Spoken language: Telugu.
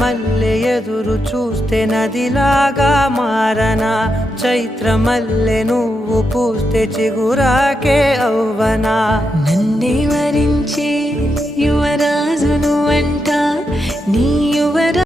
మల్లె ఎదురు చూస్తే నదిలాగా మారనా, చైత్రమల్లె నువ్వు పూస్తే చిగురాకే అవ్వనా. నన్నే వరించే యువరాజును అంట నీ యువరా